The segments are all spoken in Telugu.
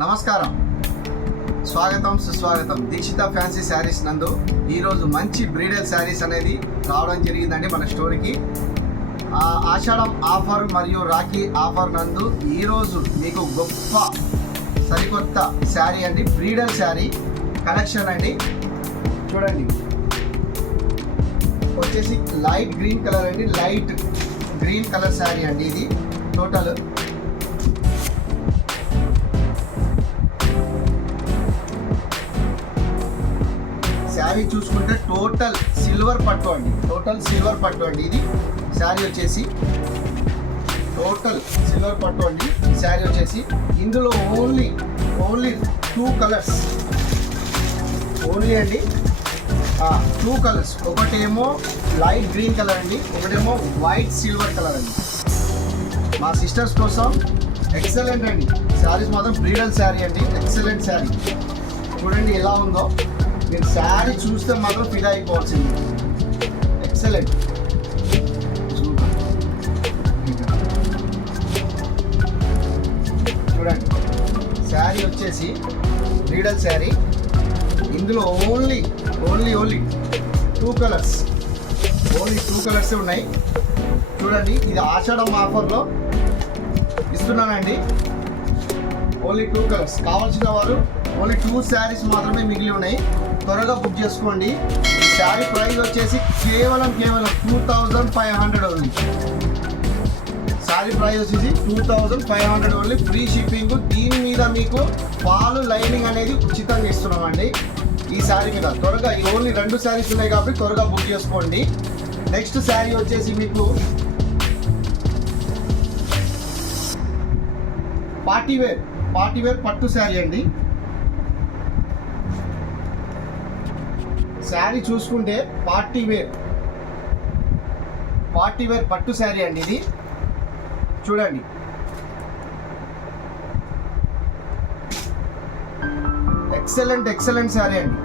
నమస్కారం. స్వాగతం సుస్వాగతం. దీక్షిత ఫ్యాన్సీ శారీస్ నందు ఈరోజు మంచి బ్రీడల్ శారీస్ అనేది రావడం జరిగిందండి మన స్టోర్కి. ఆషాఢం ఆఫర్ మరియు రాఖీ ఆఫర్ నందు ఈరోజు మీకు గొప్ప సరికొత్త శారీ అండి. బ్రీడల్ శారీ కలెక్షన్ అండి. చూడండి. వచ్చేసి లైట్ గ్రీన్ కలర్ అండి. లైట్ గ్రీన్ కలర్ శారీ అండి ఇది. టోటల్ శారీ చూసుకుంటే టోటల్ సిల్వర్ పట్టు అండి. టోటల్ సిల్వర్ పట్టు అండి ఇది. శారీ వచ్చేసి టోటల్ సిల్వర్ పట్టు అండి. శారీ వచ్చేసి ఇందులో only only two colours. Only అండి. Two colours. ఒకటేమో లైట్ గ్రీన్ కలర్ అండి. ఒకటేమో వైట్ సిల్వర్ కలర్ అండి. మా సిస్టర్స్ కోసం ఎక్సలెంట్ అండి. శారీస్ మాత్రం బ్రీడల్ శారీ అండి. ఎక్సలెంట్ శారీ చూడండి ఎలా ఉందో. మీరు శారీ చూస్తే మాత్రం ఫిదా అయిపోవచ్చింది ఎక్సలెంట్ చూడండి. శారీ వచ్చేసి బ్రీడల్ శారీ. ఇందులో only only only two colours only two colours ఉన్నాయి. చూడండి ఇది ఆషాఢం ఆఫర్లో ఇస్తున్నానండి. ఓన్లీ టూ కలర్స్ కావాల్సిన వారు ఓన్లీ టూ శారీస్ మాత్రమే మిగిలి ఉన్నాయి. త్వరగా బుక్ చేసుకోండి. ఈ శారీ ప్రైస్ వచ్చేసి కేవలం కేవలం two thousand five hundred only sari price వచ్చేసి two thousand five hundred only free shipping దీని మీద మీకు పాలు లైనింగ్ అనేది ఉచితంగా ఇస్తున్నామండి. ఈ శారీ మీద త్వరగా ఈ ఓన్లీ రెండు శారీస్ ఉన్నాయి కాబట్టి త్వరగా బుక్ చేసుకోండి. నెక్స్ట్ శారీ వచ్చేసి మీకు పార్టీ వేర్ పార్టీ వేర్ పట్టు శారీ అండి. శారీ చూసుకుంటే పార్టీ వేర్. పార్టీ వేర్ పట్టు శారీ అండి ఇది. చూడండి. ఎక్సలెంట్ ఎక్సలెంట్ శారీ అండి.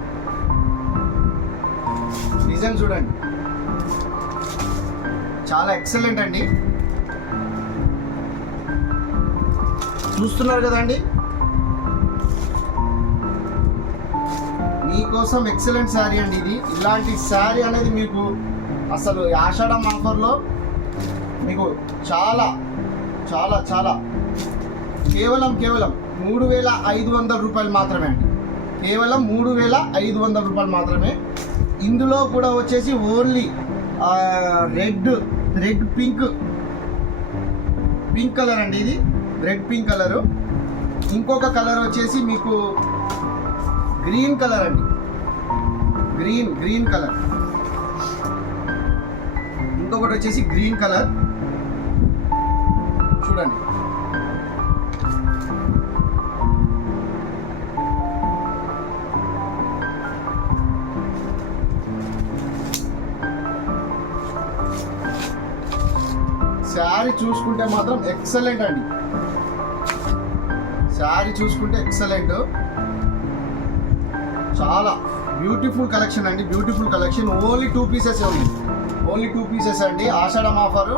డిజైన్ చూడండి. చాలా ఎక్సలెంట్ అండి. చూస్తున్నారు కదండి? మీకోసం ఎక్సలెంట్ శారీ అండి ఇది. ఇలాంటి శారీ అనేది మీకు అసలు ఆషాఢం ఆఫర్లో మీకు చాలా చాలా చాలా. కేవలం కేవలం మూడు వేల ఐదు వందల రూపాయలు మాత్రమే అండి. కేవలం మూడు వేల ఐదు వందల రూపాయలు మాత్రమే. ఇందులో కూడా వచ్చేసి only red red pink pink colour అండి ఇది. Red pink colour. ఇంకొక కలర్ వచ్చేసి మీకు గ్రీన్ కలర్ అండి. Green green colour. ఇంకొకటి వచ్చేసి గ్రీన్ కలర్. చూడండి. శారీ చూసుకుంటే మాత్రం ఎక్సలెంట్ అండి. శారీ చూసుకుంటే ఎక్సలెంట్. చాలా బ్యూటిఫుల్ కలెక్షన్ అండి beautiful collection only two pieces ఉంది ఓన్లీ టూ పీసెస్ అండి. Ashadham offer.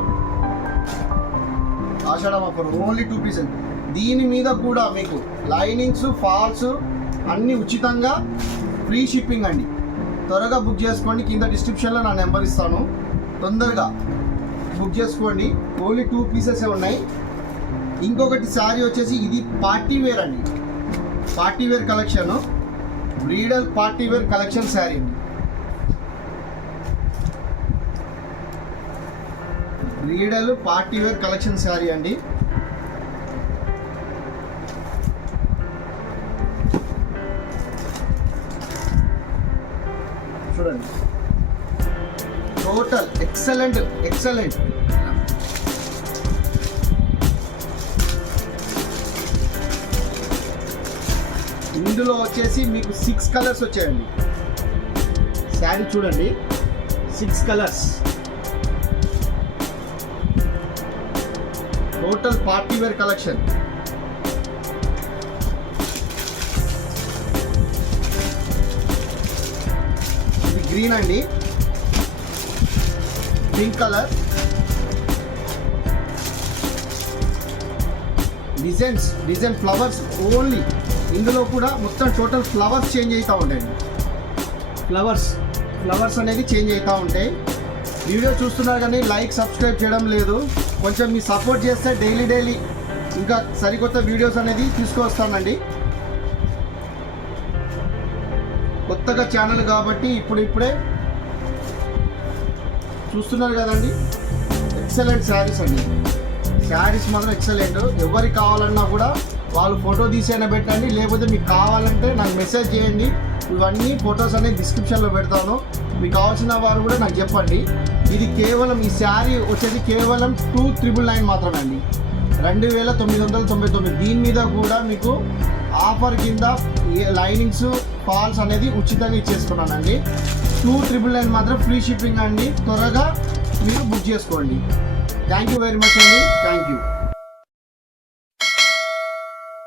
Ashadham offer. Only two pieces దీని మీద కూడా మీకు లైనింగ్స్ ఫాల్స్ అన్నీ ఉచితంగా ఫ్రీ షిప్పింగ్ అండి. త్వరగా బుక్ చేసుకోండి. కింద డిస్క్రిప్షన్లో నా నెంబర్ ఇస్తాను. తొందరగా బుక్ చేసుకోండి. ఓన్లీ టూ పీసెస్ ఉన్నాయి. ఇంకొకటి శారీ వచ్చేసి ఇది పార్టీ వేర్ అండి. Party wear collection bridal party wear collection sari అండి bridal party wear collection sari అండి. చూడండి. టోటల్ ఎక్సలెంట్ ఎక్సలెంట్ ఇందులో వచ్చేసి మీకు సిక్స్ కలర్స్ వచ్చాయండి. శారీ చూడండి. Six colours total party wear collection ఇది గ్రీన్ అండి. Pink colour designs design flowers only ఇందులో కూడా మొత్తం టోటల్ ఫ్లవర్స్ చేంజ్ అవుతూ ఉంటాయండి. ఫ్లవర్స్ ఫ్లవర్స్ అనేది చేంజ్ అవుతూ ఉంటాయి. వీడియో చూస్తున్నారు కానీ లైక్ సబ్స్క్రైబ్ చేయడం లేదు. కొంచెం మీ సపోర్ట్ చేస్తే డైలీ డైలీ ఇంకా సరికొత్త వీడియోస్ అనేది తీసుకొస్తానండి కొత్తగా ఛానల్ కాబట్టి ఇప్పుడు ఇప్పుడే చూస్తున్నారు కదండి. ఎక్సలెంట్ శారీస్ అండి. శారీస్ మాత్రం ఎక్సలెంట్. ఎవరికి కావాలన్నా కూడా వాళ్ళు ఫోటో తీసైనా పెట్టండి లేకపోతే మీకు కావాలంటే నాకు మెసేజ్ చేయండి. ఇవన్నీ ఫొటోస్ అనేది డిస్క్రిప్షన్లో పెడతాను. మీకు కావాల్సిన వారు కూడా నాకు చెప్పండి. ఇది కేవలం ఈ శారీ వచ్చేది కేవలం టూ త్రిబుల్ నైన్ మాత్రమే అండి. రెండు వేల తొమ్మిది వందల తొంభై తొమ్మిది. దీని మీద కూడా మీకు ఆఫర్ కింద లైనింగ్స్ ఫాల్స్ అనేది ఉచితంగా ఇచ్చేసుకున్నానండి. టూ త్రిబుల్ నైన్ మాత్రం ఫ్రీ షిప్పింగ్ అండి. త్వరగా మీరు బుక్ చేసుకోండి. థ్యాంక్ యూ వెరీ మచ్ అండి. Thank you